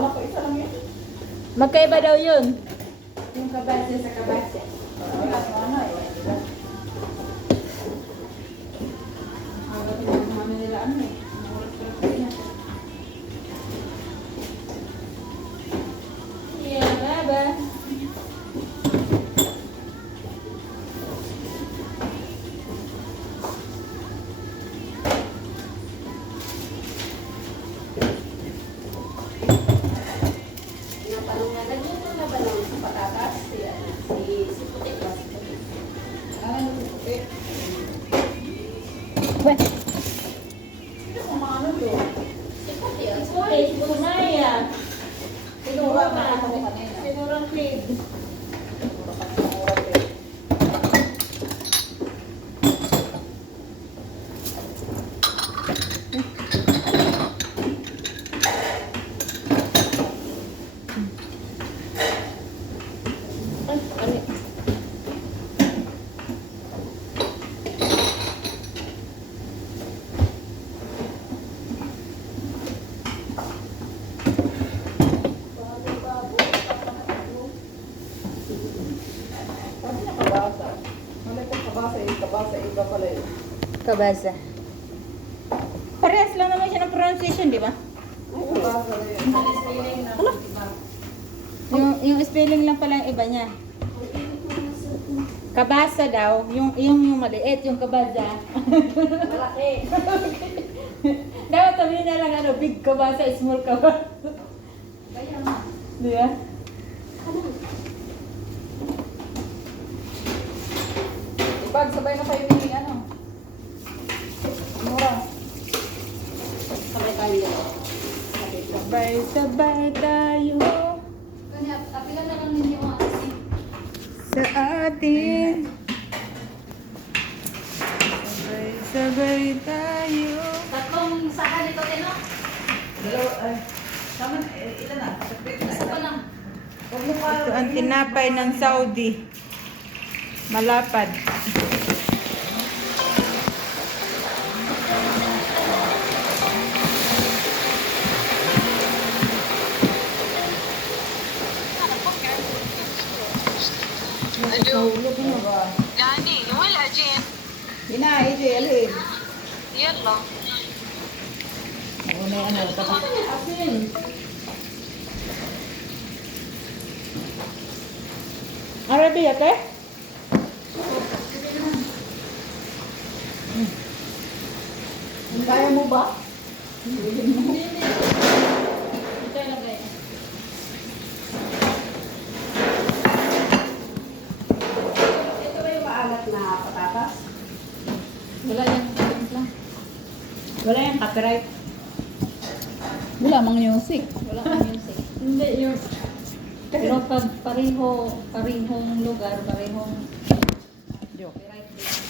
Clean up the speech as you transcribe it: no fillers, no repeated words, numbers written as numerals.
Kala ko isa lang yun. Magkaiba daw yun. Yung kabase sa kabase. Ano eh. Agad yung mga nila ano eh. Yeah, baba. Napalungan dito na ba lang sa patatas? Si Putik ba? Si Putik. Ano yung puti? Weh, Ito kung mga ano yun. Si Putik. okay, Sunaya. Tinura na ako kanina. Sinurang kid. Tinura ka sa oras eh. Ay, ano? Sabi niya kabasa. Malay ko kabasa, iba pala yun. Kabasa. Parehas lang naman siya ng pronunciation, di ba? Ay, kabasa na yun. Yung spelling lang pala yung iba niya. Kabasa daw, yung maliit, yung kabasa. Malaki. Dapat sabihin na lang ano, big kabasa, small kabasa. Kaya nga. Di ba? Ibag, sabay na kayo ni ano. Mura. Sabay tayo. Sabay-sabay tayo Kanya, tapilan na lang ninyo ang asin. sa atin. Sabay-sabay tayo. Tatlong saka dito, Tino. Dalawa, ay. Tama na, ilan na? Isa pa lang. Huwag mo pa. Ito ang tinapay ng Saudi. Malapad. Nahulog mo ba? يعني ولا جيم Hina, ito, alin. يلا Una yung ano, tapos. Asin. Arabiya, te? Kaya mo ba? Ito yung lagay. Ito ba yung maalat na patatas? Wala yan. Wala yan, copyright. Wala mang music. Wala kang music. Hindi, yung... Pero pag parehong lugar, parehong Joke. Copyright din.